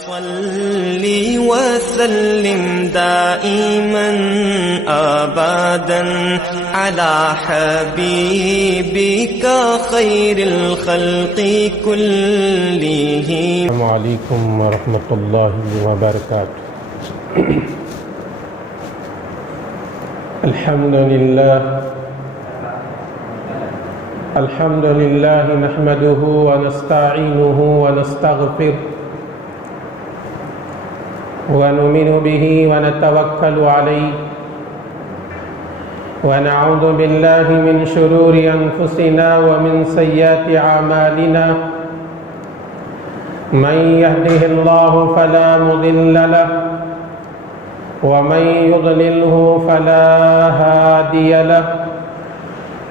صلی وسلم دائما ابدا على حبیبک خیر الخلق كلهم. السلام علیکم ورحمۃ اللہ وبرکاتہ. الحمد لله نحمده ونستعينه ونستغفره ونؤمن به ونتوكل عليه ونعوذ بالله من شرور أنفسنا ومن سيئات أعمالنا. من يهده الله فلا مضل له ومن يضلله فلا هادي له.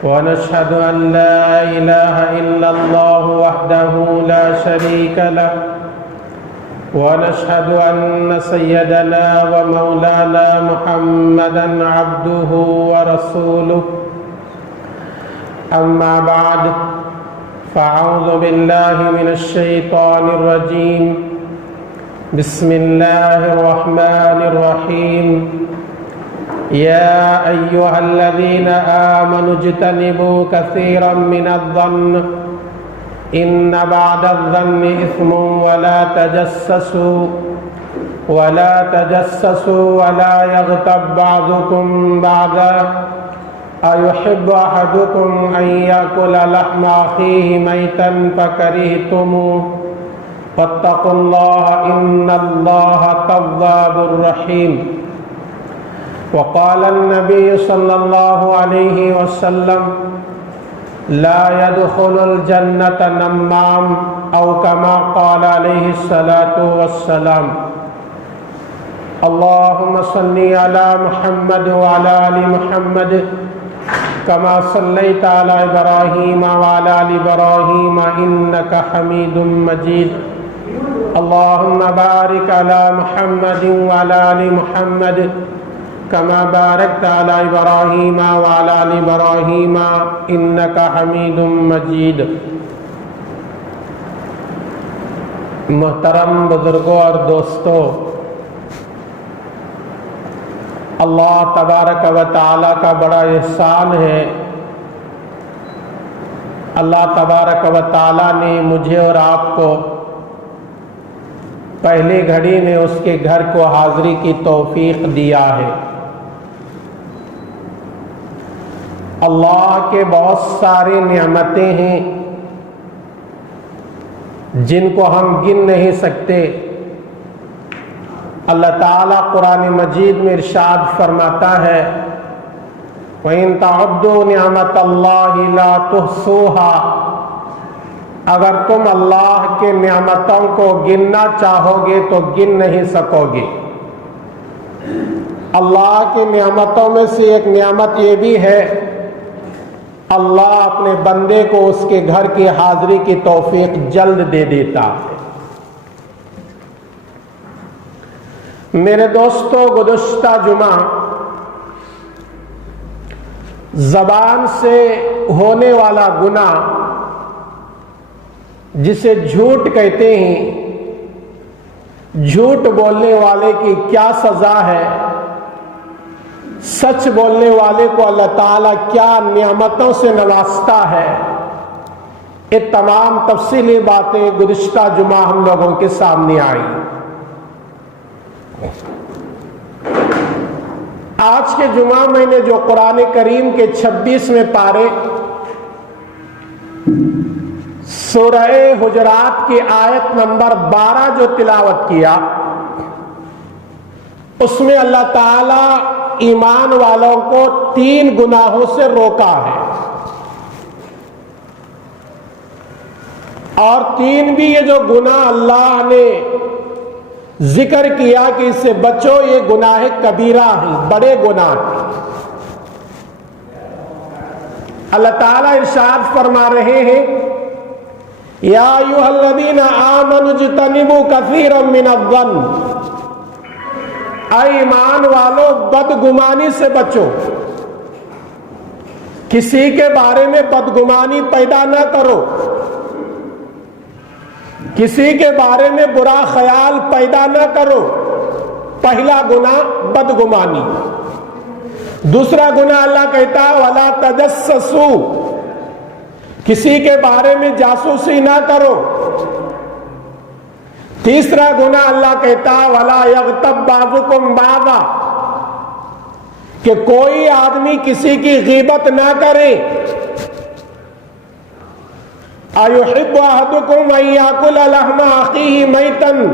ونشهد أن لا إله إلا الله وحده لا شريك له. ونشهد أن سيدنا ومولانا محمدا عبده ورسوله. أما بعد فأعوذ بالله من الشيطان الرجيم. بسم الله الرحمن الرحيم. يا أيها الذين آمنوا اجتنبوا كثيرا من الظن إن بعد الظن إثم ولا تجسسوا ولا يغتب بعضكم بعضا أيحب أحدكم أن يأكل لحم أخيه ميتا فكرهتموه واتقوا الله إن الله تواب رحيم. وقال النبي صلى الله عليه وسلم لا يدخل الجنة نمام أو كما قال عليه الصلاة والسلام. اللهم صل على محمد وعلى آل محمد كما صليت على إبراهيم وعلى آل إبراهيم إنك حميد مجيد. اللهم بارك على محمد وعلى آل محمد كما باركت على إبراهيم وعلى آل إبراهيم إنك حميد مجيد. محترم بزرگوں اور دوستو، اللہ تبارک و تعالی کا بڑا احسان ہے. اللہ تبارک و تعالی نے مجھے اور آپ کو پہلی گھڑی میں اس کے گھر کو حاضری کی توفیق دیا ہے. اللہ کے بہت ساری نعمتیں ہیں جن کو ہم گن نہیں سکتے. اللہ تعالیٰ قرآن مجید میں ارشاد فرماتا ہے وَإِن تَعُدُّوا نِعْمَةَ اللَّهِ لَا تُحْصُوهَا. اگر تم اللہ کے نعمتوں کو گننا چاہو گے تو گن نہیں سکو گے. اللہ کی نعمتوں میں سے ایک نعمت یہ بھی ہے اللہ اپنے بندے کو اس کے گھر کی حاضری کی توفیق جلد دے دیتا ہے. میرے دوستو، گزشتہ جمعہ زبان سے ہونے والا گناہ جسے جھوٹ کہتے ہیں، جھوٹ بولنے والے کی کیا سزا ہے، سچ بولنے والے کو اللہ تعالیٰ کیا نعمتوں سے نوازتا ہے، یہ تمام تفصیلی باتیں گزشتہ جمعہ ہم لوگوں کے سامنے آئی. آج کے جمعہ میں نے جو قرآن کریم کے 26ویں پارے سورہ حجرات کی آیت نمبر 12 جو تلاوت کیا، اس میں اللہ تعالیٰ ایمان والوں کو 3 گناہوں سے روکا ہے، اور 3 بھی یہ جو گناہ اللہ نے ذکر کیا کہ اس سے بچو، یہ گناہ کبیرہ ہیں، بڑے گناہ ہیں. اللہ تعالیٰ ارشاد فرما رہے ہیں یا ایھا الذین آمنوا اجتنبوا کثیرا من الظن. اے ایمان والو، بدگمانی سے بچو، کسی کے بارے میں بدگمانی پیدا نہ کرو. کسی کے بارے میں برا خیال پیدا نہ کرو، پہلا گناہ بدگمانی۔ دوسرا گناہ اللہ کہتا ہے وَلَا تَجَسَّسُوا، کسی کے بارے میں جاسوسی نہ کرو۔ تیسرا گناہ اللہ کہتا ہے وَلَا يَغْتَبْ بَعْضُكُمْ بَعْضًا، کہ کوئی آدمی کسی کی غیبت نہ کرے۔ أَيُحِبُّ أَحَدُكُمْ أَن يَأْكُلَ لَحْمَ أَخِيهِ مَيْتًا،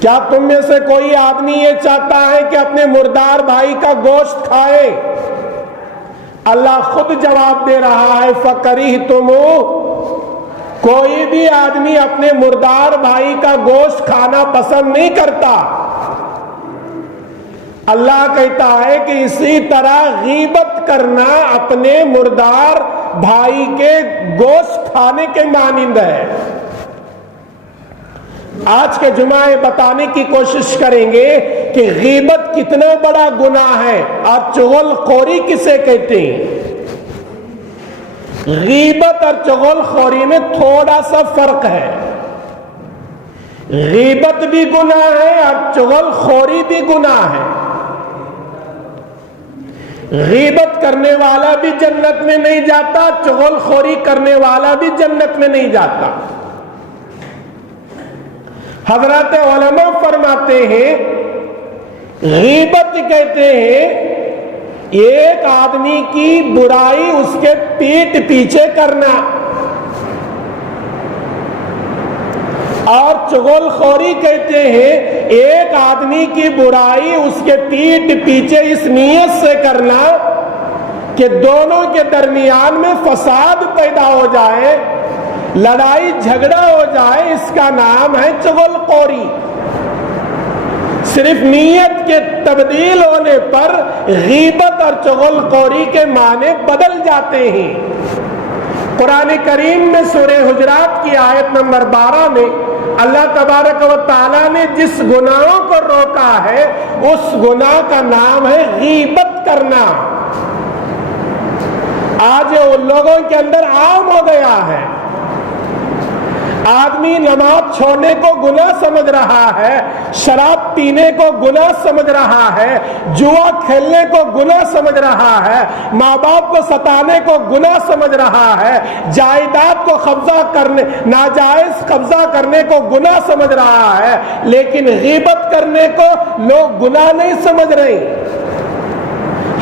کیا تم میں سے کوئی آدمی یہ چاہتا ہے کہ اپنے مردار بھائی کا گوشت کھائے؟ اللہ خود جواب دے رہا ہے فَكَرِهْتُمُوهُ، کوئی بھی آدمی اپنے مردار بھائی کا گوشت کھانا پسند نہیں کرتا۔ اللہ کہتا ہے کہ اسی طرح غیبت کرنا اپنے مردار بھائی کے گوشت کھانے کے مانند ہے۔ آج کے جمعہ بتانے کی کوشش کریں گے کہ غیبت کتنا بڑا گناہ ہے اور چغل خوری کسے کہتے ہیں۔ غیبت اور چغل خوری میں تھوڑا سا فرق ہے۔ غیبت بھی گناہ ہے اور چغل خوری بھی گناہ ہے۔ غیبت کرنے والا بھی جنت میں نہیں جاتا، چغل خوری کرنے والا بھی جنت میں نہیں جاتا۔ حضرات علماء فرماتے ہیں غیبت کہتے ہیں ایک آدمی کی برائی اس کے پیٹ پیچھے کرنا، اور چغل خوری کہتے ہیں ایک آدمی کی برائی اس کے پیٹ پیچھے اس نیت سے کرنا کہ دونوں کے درمیان میں فساد پیدا ہو جائے، لڑائی جھگڑا ہو جائے، اس کا نام ہے چغل خوری۔ صرف نیت کے تبدیل ہونے پر غیبت اور چغل خوری کے معنی بدل جاتے ہیں۔ قرآن کریم میں سورہ حجرات کی آیت نمبر 12 میں اللہ تبارک و تعالیٰ نے جس گناہوں کو روکا ہے اس گناہ کا نام ہے غیبت کرنا۔ آج یہ ان لوگوں کے اندر عام ہو گیا ہے، آدمی نماز چھوڑنے کو گناہ سمجھ رہا ہے، شراب پینے کو گناہ سمجھ رہا ہے، جوا کھیلنے کو گناہ سمجھ رہا ہے، ماں باپ کو ستانے کو گناہ سمجھ رہا ہے، جائیداد کو قبضہ کرنے، ناجائز قبضہ کرنے کو گناہ سمجھ رہا ہے، لیکن غیبت کرنے کو لوگ گناہ نہیں سمجھ رہے۔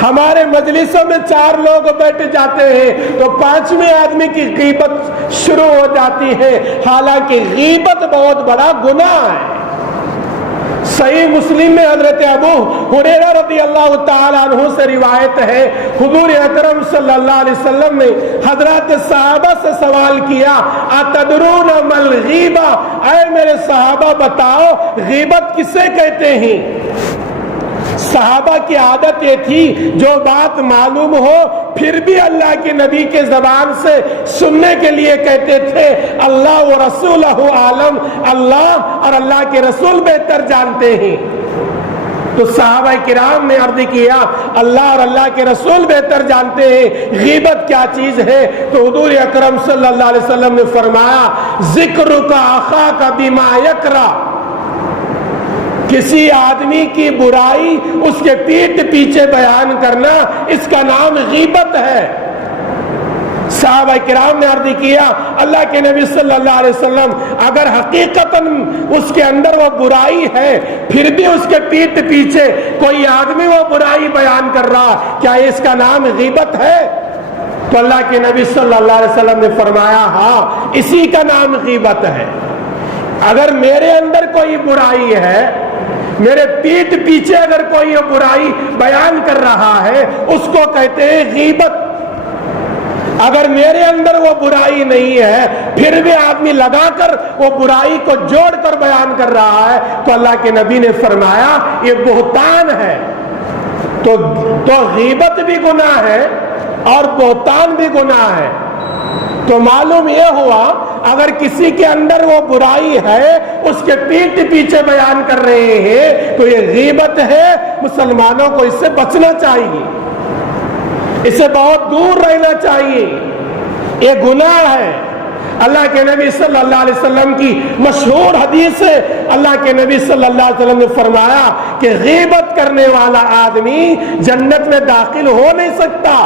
ہمارے مجلسوں میں 4 لوگ بیٹھ جاتے ہیں تو 5ویں آدمی کی غیبت شروع ہو جاتی ہے، حالانکہ غیبت بہت بڑا گناہ ہے۔ صحیح مسلم میں حضرت ابو ہریرہ رضی اللہ تعالیٰ عنہ سے روایت ہے، حضور اکرم صلی اللہ علیہ وسلم نے حضرات صحابہ سے سوال کیا اتدرون ما الغیبہ، اے میرے صحابہ بتاؤ غیبت کسے کہتے ہیں؟ صحابہ کی عادت یہ تھی جو بات معلوم ہو پھر بھی اللہ کے نبی کے زبان سے سننے کے لیے کہتے تھے اللہ و رسولہ عالم، اللہ اور اللہ کے رسول بہتر جانتے ہیں۔ تو صحابہ کرام نے عرض کیا اللہ اور اللہ کے رسول بہتر جانتے ہیں، غیبت کیا چیز ہے؟ تو حضور اکرم صلی اللہ علیہ وسلم نے فرمایا ذکرک اخاک بما یکرہ، کسی آدمی کی برائی اس کے پیٹ پیچھے بیان کرنا، اس کا نام غیبت ہے۔ صحابہ کرام نے عرض کیا اللہ کے نبی صلی اللہ علیہ وسلم اگر حقیقتاً اس کے اندر وہ برائی ہے پھر بھی اس کے پیٹ پیچھے کوئی آدمی وہ برائی بیان کر رہا، کیا اس کا نام غیبت ہے؟ تو اللہ کے نبی صلی اللہ علیہ وسلم نے فرمایا ہاں اسی کا نام غیبت ہے۔ اگر میرے اندر کوئی برائی ہے، میرے پیٹ پیچھے اگر کوئی برائی بیان کر رہا ہے اس کو کہتے ہیں غیبت۔ اگر میرے اندر وہ برائی نہیں ہے پھر بھی آدمی لگا کر وہ برائی کو جوڑ کر بیان کر رہا ہے تو اللہ کے نبی نے فرمایا یہ بہتان ہے۔ تو غیبت بھی گناہ ہے اور بہتان بھی گناہ ہے۔ تو معلوم یہ ہوا اگر کسی کے اندر وہ برائی ہے اس کے پیٹ پیچھے بیان کر رہے ہیں تو یہ غیبت ہے، مسلمانوں کو اس سے بچنا چاہیے، اس سے بہت دور رہنا چاہیے، یہ گناہ ہے۔ اللہ کے نبی صلی اللہ علیہ وسلم کی مشہور حدیث ہے، اللہ کے نبی صلی اللہ علیہ وسلم نے فرمایا کہ غیبت کرنے والا آدمی جنت میں داخل ہو نہیں سکتا۔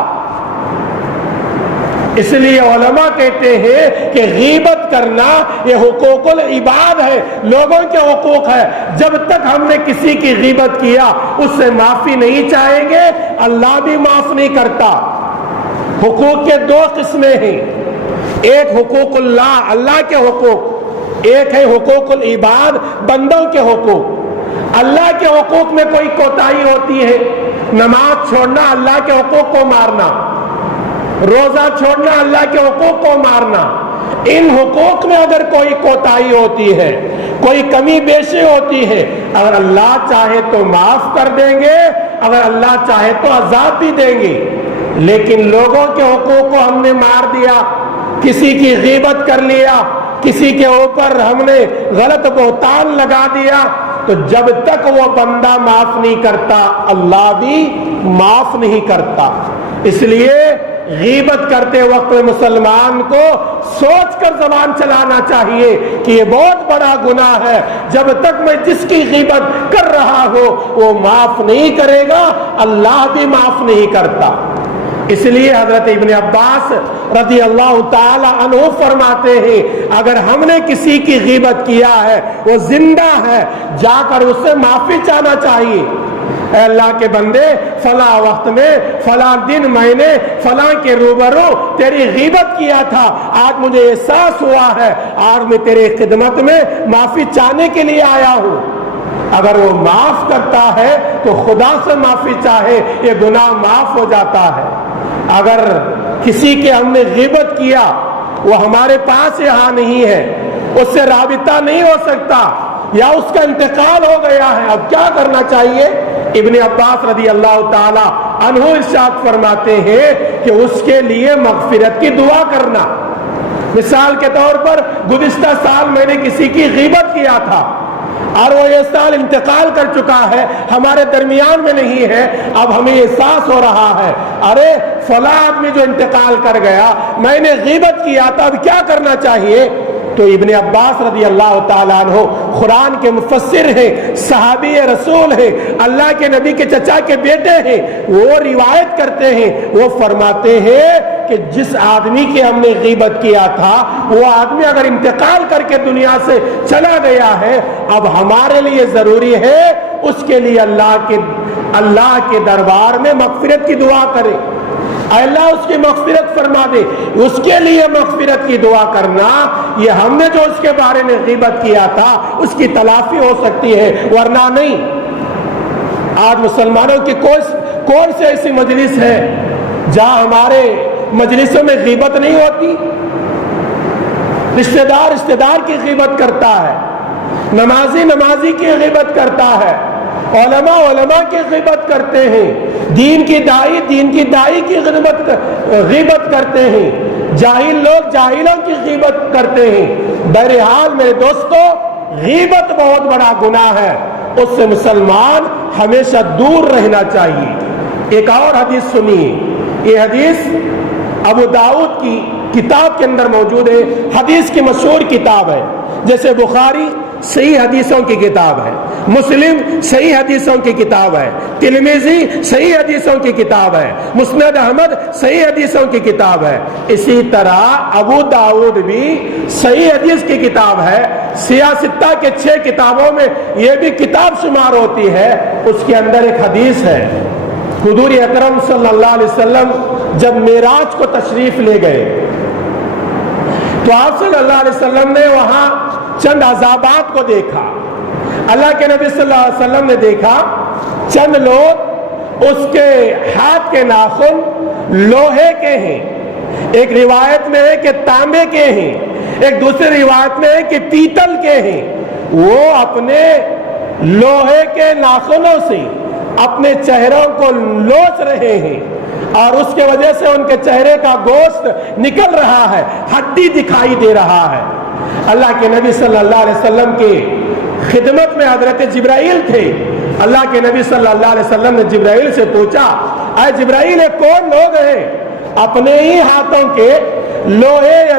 اس لیے علماء کہتے ہیں کہ غیبت کرنا یہ حقوق العباد ہے، لوگوں کے حقوق ہے۔ جب تک ہم نے کسی کی غیبت کیا اس سے معافی نہیں چاہیں گے، اللہ بھی معاف نہیں کرتا۔ حقوق کے دو قسمیں ہیں، ایک حقوق اللہ، اللہ کے حقوق، ایک ہے حقوق العباد، بندوں کے حقوق۔ اللہ کے حقوق میں کوئی کوتاہی ہوتی ہے، نماز چھوڑنا اللہ کے حقوق کو مارنا، روزہ چھوڑنا اللہ کے حقوق کو مارنا، ان حقوق میں اگر کوئی کوتاہی ہوتی ہے، کوئی کمی بیشی ہوتی ہے، اگر اللہ چاہے تو معاف کر دیں گے، اگر اللہ چاہے تو عذاب بھی دیں گے۔ لیکن لوگوں کے حقوق کو ہم نے مار دیا، کسی کی غیبت کر لیا، کسی کے اوپر ہم نے غلط بہتان لگا دیا، تو جب تک وہ بندہ معاف نہیں کرتا اللہ بھی معاف نہیں کرتا۔ اس لیے غیبت کرتے وقت مسلمان کو سوچ کر زبان چلانا چاہیے کہ یہ بہت بڑا گناہ ہے، جب تک میں جس کی غیبت کر رہا ہوں وہ معاف نہیں کرے گا، اللہ بھی معاف نہیں کرتا۔ اس لیے حضرت ابن عباس رضی اللہ تعالی عنہ فرماتے ہیں اگر ہم نے کسی کی غیبت کیا ہے، وہ زندہ ہے، جا کر اس سے معافی چاہنا چاہیے۔ اے اللہ کے بندے، فلاں وقت میں فلاں دن میں نے فلاں کے روبرو تیری غیبت کیا تھا، آج مجھے احساس ہوا ہے اور میں تیرے خدمت میں معافی چاہنے کے لیے آیا ہوں۔ اگر وہ معاف کرتا ہے تو خدا سے معافی چاہے، یہ گناہ معاف ہو جاتا ہے۔ اگر کسی کے ہم نے غیبت کیا، وہ ہمارے پاس یہاں نہیں ہے، اس سے رابطہ نہیں ہو سکتا، یا اس کا انتقال ہو گیا ہے، اب کیا کرنا چاہیے؟ ابن عباس رضی اللہ تعالی عنہ ارشاد فرماتے ہیں کہ اس کے لیے مغفرت کی دعا کرنا۔ مثال کے طور پر گزشتہ سال میں نے کسی کی غیبت کیا تھا اور وہ یہ سال انتقال کر چکا ہے، ہمارے درمیان میں نہیں ہے، اب ہمیں احساس ہو رہا ہے ارے فلاں آدمی جو انتقال کر گیا میں نے غیبت کیا تھا، اب کیا کرنا چاہیے؟ تو ابن عباس رضی اللہ تعالیٰ عنہ قرآن کے مفسر ہیں، صحابی رسول ہیں، اللہ کے نبی کے چچا کے بیٹے ہیں، وہ روایت کرتے ہیں، وہ فرماتے ہیں کہ جس آدمی کی ہم نے غیبت کیا تھا وہ آدمی اگر انتقال کر کے دنیا سے چلا گیا ہے، اب ہمارے لیے ضروری ہے اس کے لیے اللہ کے دربار میں مغفرت کی دعا کرے، اللہ اس کی مغفرت فرما دے۔ اس کے لیے مغفرت کی دعا کرنا، یہ ہم نے جو اس کے بارے میں غیبت کیا تھا اس کی تلافی ہو سکتی ہے، ورنہ نہیں۔ آج مسلمانوں کی کون سی ایسی مجلس ہے جہاں ہمارے مجلسوں میں غیبت نہیں ہوتی؟ رشتہ دار کی غیبت کرتا ہے، نمازی کی غیبت کرتا ہے، علماء کی غیبت کرتے ہیں، دین کی دائی کی غیبت کرتے ہیں، جاہل لوگ جاہلوں کی غیبت کرتے ہیں۔ بہرحال میرے دوستو، غیبت بہت بڑا گناہ ہے، اس سے مسلمان ہمیشہ دور رہنا چاہیے۔ ایک اور حدیث سنیے، یہ حدیث ابو داؤد کی کتاب کے اندر موجود ہے، حدیث کی مشہور کتاب ہے، جیسے بخاری صحیح حدیثوں کی کتاب ہے، مسلم صحیح حدیثوں کی کتاب ہے، ترمذی صحیح حدیثوں کی کتاب ہے، مسند احمد صحیح حدیثوں کی کتاب ہے، اسی طرح ابو داؤد بھی صحیح حدیث کی کتاب ہے۔ سیاستہ کے 6 کتابوں میں یہ بھی کتاب شمار ہوتی ہے۔ اس کے اندر ایک حدیث ہے، حضور اکرم صلی اللہ علیہ وسلم جب معراج کو تشریف لے گئے تو آپ صلی اللہ علیہ وسلم نے وہاں چند عذابات کو دیکھا۔ اللہ کے نبی صلی اللہ علیہ وسلم نے دیکھا چند لوگ اس کے ہاتھ کے ناخن لوہے کے ہیں، ایک روایت میں ہے کہ تانبے کے ہیں، ایک دوسری روایت میں ہے کہ پیتل کے ہیں، وہ اپنے لوہے کے ناخنوں سے اپنے چہروں کو لوچ رہے ہیں اور اس کے وجہ سے ان کے چہرے کا گوشت نکل رہا ہے، ہڈی دکھائی دے رہا ہے۔ اللہ کے نبی صلی اللہ علیہ وسلم کی خدمت میں حضرت جبرائیل تھے۔ اللہ کے نبی صلی اللہ علیہ وسلم نے جبرائیل سے پوچھا، اے جبرائیل، یہ کون لوگ ہیں اپنے ہی ہاتھوں کے لوہے یا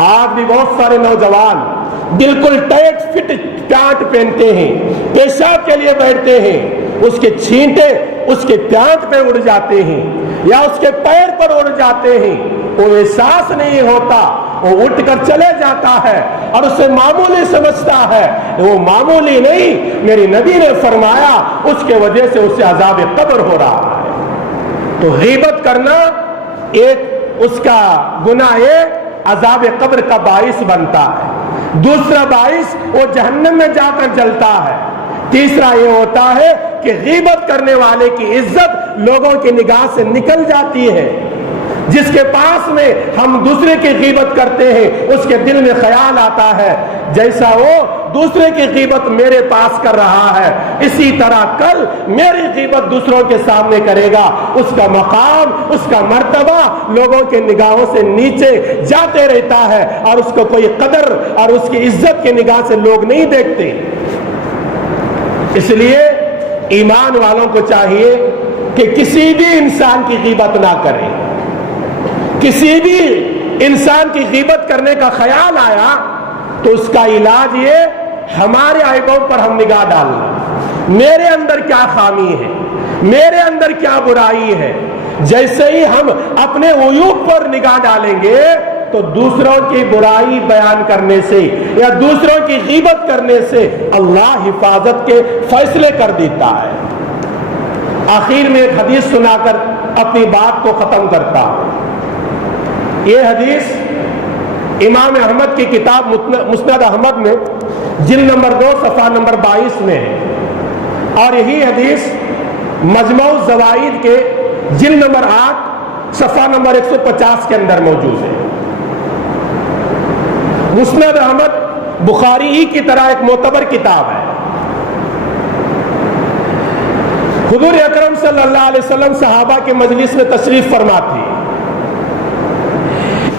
آج بھی بہت سارے نوجوان بالکل ٹائٹ فٹ پینٹ پہنتے ہیں، پیشاب کے لیے بیٹھتے ہیں، اس کے چھینٹے اس کے پیانٹ پہ اڑ جاتے ہیں یا اس کے پیر پر اڑ جاتے ہیں، وہ احساس نہیں ہوتا، وہ اٹھ کر چلے جاتا ہے اور اسے معمولی سمجھتا ہے، وہ معمولی نہیں، میری نبی نے فرمایا اس کے وجہ سے اسے عذاب قبر ہو رہا ہے۔ تو غیبت کرنا ایک اس کا گناہ عذاب قبر کا باعث بنتا ہے، دوسرا باعث وہ جہنم میں جا کر جلتا ہے، تیسرا یہ ہوتا ہے کہ غیبت کرنے والے کی عزت لوگوں کی نگاہ سے نکل جاتی ہے۔ جس کے پاس میں ہم دوسرے کی غیبت کرتے ہیں اس کے دل میں خیال آتا ہے جیسا وہ دوسرے کی غیبت میرے پاس کر رہا ہے، اسی طرح کل میری غیبت دوسروں کے سامنے کرے گا، اس کا مقام اس کا مرتبہ لوگوں کے نگاہوں سے نیچے جاتے رہتا ہے اور اس کو کوئی قدر اور اس کی عزت کی نگاہ سے لوگ نہیں دیکھتے۔ اس لیے ایمان والوں کو چاہیے کہ کسی بھی انسان کی غیبت نہ کریں، کسی بھی انسان کی غیبت کرنے کا خیال آیا تو اس کا علاج یہ ہمارے عیبوں پر ہم نگاہ ڈالنا، میرے اندر کیا خامی ہے، میرے اندر کیا برائی ہے۔ جیسے ہی ہم اپنے عیوب پر نگاہ ڈالیں گے تو دوسروں کی برائی بیان کرنے سے یا دوسروں کی غیبت کرنے سے اللہ حفاظت کے فیصلے کر دیتا ہے۔ آخر میں ایک حدیث سنا کر اپنی بات کو ختم کرتا ہوں۔ یہ حدیث امام احمد کی کتاب مسند احمد میں جلد نمبر 2 صفحہ نمبر 22 میں ہے، اور یہی حدیث مجموع الزوائد کے جلد نمبر 8 صفحہ نمبر 150 کے اندر موجود ہے۔ مسند احمد بخاری ہی کی طرح ایک معتبر کتاب ہے۔ حضور اکرم صلی اللہ علیہ وسلم صحابہ کے مجلس میں تشریف فرما تھی۔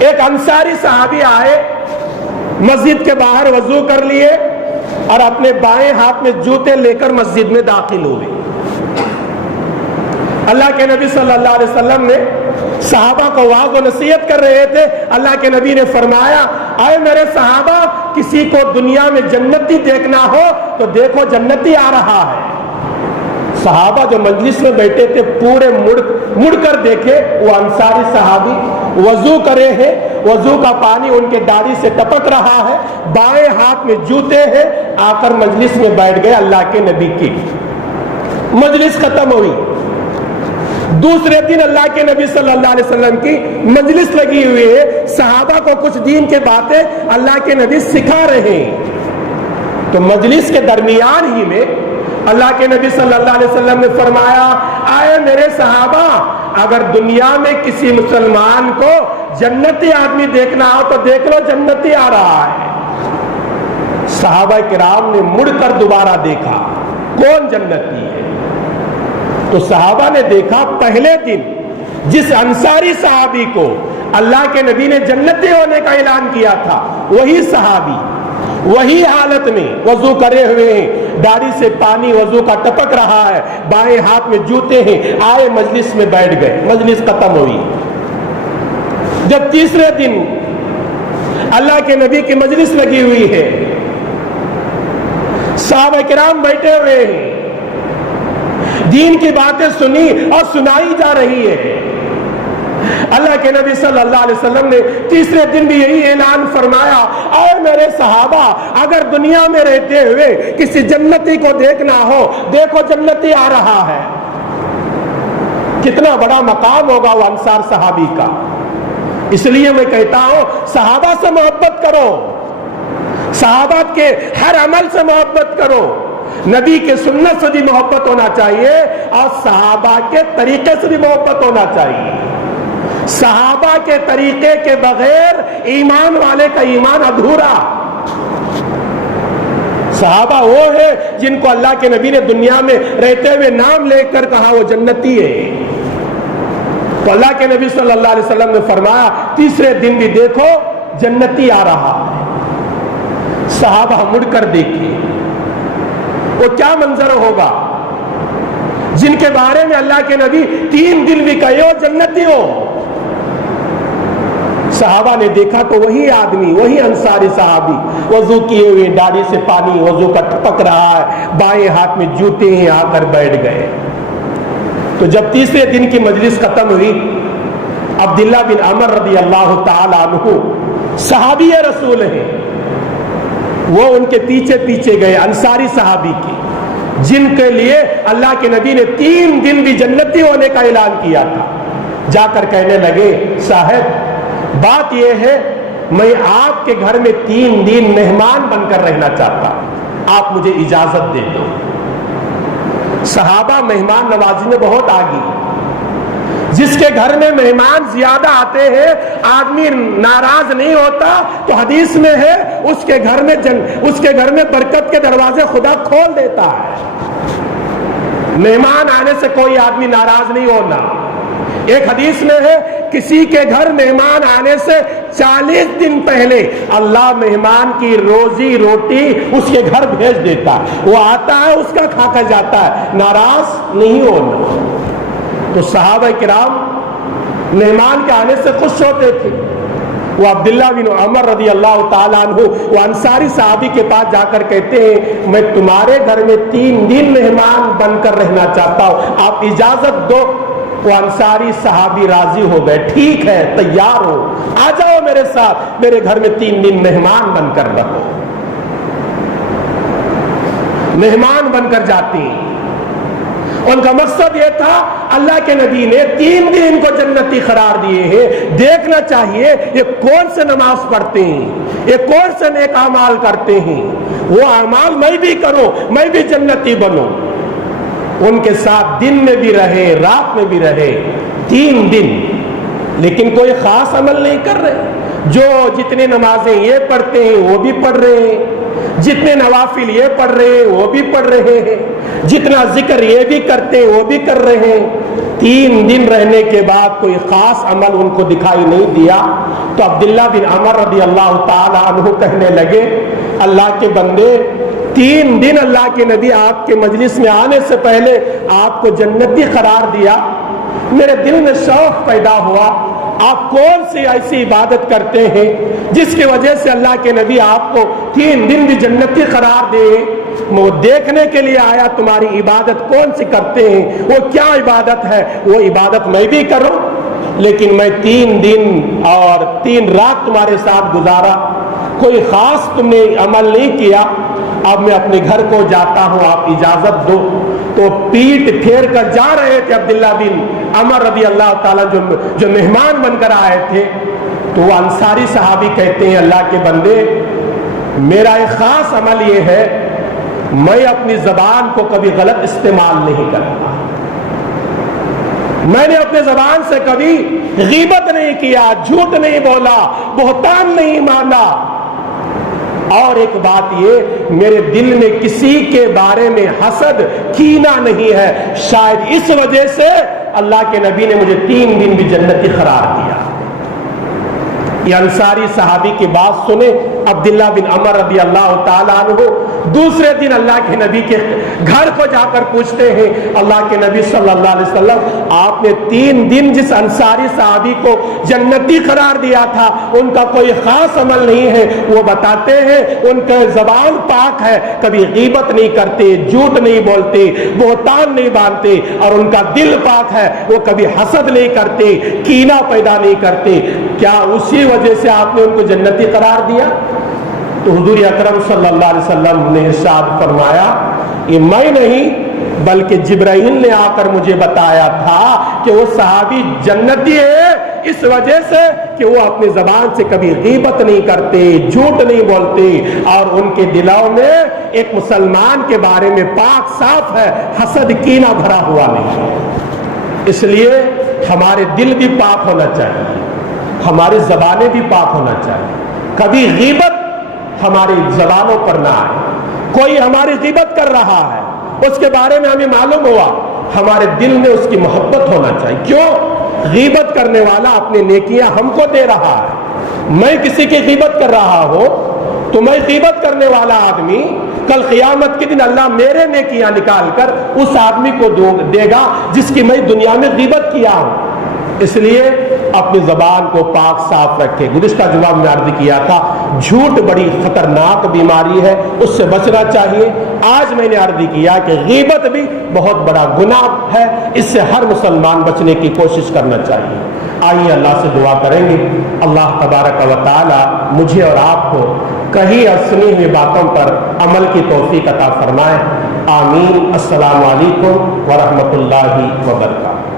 ایک انصاری صحابی آئے، مسجد کے باہر وضو کر لیے اور اپنے بائیں ہاتھ میں جوتے لے کر مسجد میں داخل ہوئے۔ اللہ کے نبی صلی اللہ علیہ وسلم نے صحابہ کو واعظ و نصیحت کر رہے تھے۔ اللہ کے نبی نے فرمایا، اے میرے صحابہ، کسی کو دنیا میں جنتی دیکھنا ہو تو دیکھو جنتی آ رہا ہے۔ صحابہ جو مجلس میں بیٹھے تھے پورے مڑ کر دیکھے، وہ انصاری صحابی وضو کرے ہیں، وضو کا پانی ان کے داڑھی سے ٹپک رہا ہے، بائیں ہاتھ میں جوتے ہیں، آ کر مجلس میں بیٹھ گئے۔ اللہ کے نبی کی مجلس ختم ہوئی۔ دوسرے دن اللہ کے نبی صلی اللہ علیہ وسلم کی مجلس لگی ہوئی ہے، صحابہ کو کچھ دین کے باتیں اللہ کے نبی سکھا رہے ہیں۔ تو مجلس کے درمیان ہی میں اللہ کے نبی صلی اللہ علیہ وسلم نے فرمایا، آئے میرے صحابہ، اگر دنیا میں کسی مسلمان کو جنتی آدمی دیکھنا ہو تو دیکھ لو جنتی آ رہا ہے۔ صحابہ کرام نے مڑ کر دوبارہ دیکھا کون جنتی ہے، تو صحابہ نے دیکھا پہلے دن جس انصاری صحابی کو اللہ کے نبی نے جنتی ہونے کا اعلان کیا تھا، وہی صحابی وہی حالت میں وضو کرے ہوئے ہیں، داڑھی سے پانی وضو کا ٹپک رہا ہے، بائیں ہاتھ میں جوتے ہیں، آئے مجلس میں بیٹھ گئے، مجلس ختم ہوئی۔ جب تیسرے دن اللہ کے نبی کی مجلس لگی ہوئی ہے، صحابہ کرام بیٹھے ہوئے ہیں، دین کی باتیں سنی اور سنائی جا رہی ہے۔ اللہ کے نبی صلی اللہ علیہ وسلم نے تیسرے دن بھی یہی اعلان فرمایا، اے میرے صحابہ، اگر دنیا میں رہتے ہوئے کسی جنتی کو دیکھنا ہو، دیکھو جنتی آ رہا ہے۔ کتنا بڑا مقام ہوگا وہ انصار صحابی کا۔ اس لیے میں کہتا ہوں صحابہ سے محبت کرو، صحابہ کے ہر عمل سے محبت کرو، نبی کے سنت سے بھی محبت ہونا چاہیے اور صحابہ کے طریقے سے بھی محبت ہونا چاہیے۔ صحابہ کے طریقے کے بغیر ایمان والے کا ایمان ادھورا۔ صحابہ وہ ہے جن کو اللہ کے نبی نے دنیا میں رہتے ہوئے نام لے کر کہا وہ جنتی ہے۔ تو اللہ کے نبی صلی اللہ علیہ وسلم نے فرمایا تیسرے دن بھی دیکھو جنتی آ رہا ہے۔ صحابہ مڑ کر دیکھیے وہ کیا منظر ہوگا جن کے بارے میں اللہ کے نبی 3 دن بھی کہے ہو جنتی ہو۔ صحابہ نے دیکھا تو وہی آدمی، وہی انصاری صحابی وضو کیے ہوئے، داڑھی سے پانی وضو کا ٹپک رہا ہے، بائیں ہاتھ میں جوتے ہیں، آ کر بیٹھ گئے۔ تو جب تیسرے دن کی مجلس ختم ہوئی، عبداللہ بن عمر رضی اللہ تعالی عنہ صحابی رسول ہیں، وہ ان کے پیچھے پیچھے گئے، انصاری صحابی کی، جن کے لیے اللہ کے نبی نے 3 دن بھی جنتی ہونے کا اعلان کیا تھا۔ جا کر کہنے لگے، صاحب بات یہ ہے میں آپ کے گھر میں 3 دن مہمان بن کر رہنا چاہتا ہوں، آپ مجھے اجازت دے دو۔ صحابہ مہمان نوازی میں بہت آگے، جس کے گھر میں مہمان زیادہ آتے ہیں آدمی ناراض نہیں ہوتا، تو حدیث میں ہے اس کے گھر میں برکت کے دروازے خدا کھول دیتا ہے۔ مہمان آنے سے کوئی آدمی ناراض نہیں ہونا۔ ایک حدیث میں ہے کسی کے گھر مہمان آنے سے 40 دن پہلے اللہ مہمان کی روزی روٹی اس کے گھر بھیج دیتا ہے، وہ آتا ہے اس کا کھا کر جاتا ہے، ناراض نہیں ہونا۔ تو صحابہ کرام مہمان کے آنے سے خوش ہوتے تھے۔ وہ عبداللہ بن عمر رضی اللہ تعالیٰ عنہ وہ انصاری صحابی کے پاس جا کر کہتے ہیں، میں تمہارے گھر میں 3 دن مہمان بن کر رہنا چاہتا ہوں، آپ اجازت دو۔ وہ انصاری صحابی راضی ہو گئے، ٹھیک ہے تیار ہو، آ جاؤ میرے ساتھ، میرے گھر میں 3 دن مہمان بن کر رہو۔ مہمان بن کر جاتی ہیں۔ ان کا مقصد یہ تھا، اللہ کے نبی نے 3 دن ان کو جنتی قرار دیے ہیں، دیکھنا چاہیے یہ کون سے نماز پڑھتے ہیں، یہ کون سے نیک اعمال کرتے ہیں، وہ اعمال میں بھی کروں، میں بھی جنتی بنوں۔ ان کے ساتھ دن میں بھی رہے، رات میں بھی رہے، 3 دن، لیکن کوئی خاص عمل نہیں کر رہے۔ جو جتنے نمازیں یہ پڑھتے ہیں وہ بھی پڑھ رہے ہیں، جتنے نوافل یہ پڑھ رہے ہیں وہ بھی پڑھ رہے ہیں، جتنا ذکر یہ بھی کرتے ہیں وہ بھی کر رہے ہیں۔ 3 دن رہنے کے بعد کوئی خاص عمل ان کو دکھائی نہیں دیا۔ تو عبداللہ بن عمر رضی اللہ تعالی عنہ کہنے لگے، اللہ کے بندے 3 دن اللہ کے نبی آپ کے مجلس میں آنے سے پہلے آپ کو جنتی قرار دیا، میرے دل میں شوق پیدا ہوا، آپ کون سی ایسی عبادت کرتے ہیں جس کی وجہ سے اللہ کے نبی آپ کو 3 دن بھی جنتی قرار دے؟ میں دیکھنے کے لیے آیا تمہاری عبادت کون سی کرتے ہیں، وہ کیا عبادت ہے، وہ عبادت میں بھی کروں، لیکن میں 3 دن اور 3 رات تمہارے ساتھ گزارا، کوئی خاص تم نے عمل نہیں کیا، اب میں اپنے گھر کو جاتا ہوں، آپ اجازت دو۔ تو پیٹ پھیر کر جا رہے تھے عبداللہ بن عمر رضی اللہ تعالیٰ جو مہمان بن کر آئے تھے، تو وہ انصاری صحابی کہتے ہیں، اللہ کے بندے میرا ایک خاص عمل یہ ہے، میں اپنی زبان کو کبھی غلط استعمال نہیں کرتا، میں نے اپنے زبان سے کبھی غیبت نہیں کیا، جھوٹ نہیں بولا، بہتان نہیں مانا، اور ایک بات یہ، میرے دل میں کسی کے بارے میں حسد کینہ نہیں ہے، شاید اس وجہ سے اللہ کے نبی نے مجھے 3 دن بھی جنتی قرار دیا۔ یہ انصاری صحابی کی بات سنے عبداللہ بن عمر رضی اللہ تعالیٰ عنہ دوسرے دن اللہ کے نبی کے گھر کو جا کر پوچھتے ہیں، اللہ کے نبی صلی اللہ علیہ وسلم آپ نے 3 دن جس انصاری صحابی کو جنتی قرار دیا تھا ان کا کوئی خاص عمل نہیں ہے، وہ بتاتے ہیں ان کا زبان پاک ہے، کبھی غیبت نہیں کرتے، جھوٹ نہیں بولتے، بہتان نہیں باندھتے، اور ان کا دل پاک ہے، وہ کبھی حسد نہیں کرتے، کینہ پیدا نہیں کرتے، کیا اسی وجہ سے آپ نے ان کو جنتی قرار دیا؟ تو حضور اکرم صلی اللہ علیہ وسلم نے ارشاد فرمایا، یہ میں نہیں بلکہ جبرائیل نے آ کر مجھے بتایا تھا کہ وہ صحابی جنتی ہے اس وجہ سے کہ وہ اپنی زبان سے کبھی غیبت نہیں کرتے، جھوٹ نہیں بولتے، اور ان کے دلوں میں ایک مسلمان کے بارے میں پاک صاف ہے، حسد کینہ بھرا ہوا نہیں۔ اس لیے ہمارے دل بھی پاک ہونا چاہیے، ہماری زبانیں بھی پاک ہونا چاہیے، کبھی غیبت ہماری زبانوں پر نہ آئے۔ کوئی ہماری غیبت کر رہا ہے، اس کے بارے میں ہمیں معلوم ہوا، ہمارے دل میں اس کی محبت ہونا چاہیے۔ کیوں؟ غیبت کرنے والا اپنی نیکیاں ہم کو دے رہا ہے، میں کسی کی غیبت کر رہا ہوں تو میں غیبت کرنے والا آدمی کل قیامت کے دن اللہ میرے نیکیاں نکال کر اس آدمی کو دے گا جس کی میں دنیا میں غیبت کیا ہوں۔ اس لیے اپنی زبان کو پاک صاف رکھے۔ گزشتہ جمعہ میں عرض کیا تھا جھوٹ بڑی خطرناک بیماری ہے، اس سے بچنا چاہیے۔ آج میں نے عرض کیا کہ غیبت بھی بہت بڑا گناہ ہے، اس سے ہر مسلمان بچنے کی کوشش کرنا چاہیے۔ آئیے اللہ سے دعا کریں گے، اللہ تبارک و تعالی مجھے اور آپ کو کہی اور سنی ہوئی باتوں پر عمل کی توفیق عطا فرمائے۔ آمین۔ السلام علیکم ورحمۃ اللہ وبرکاتہ۔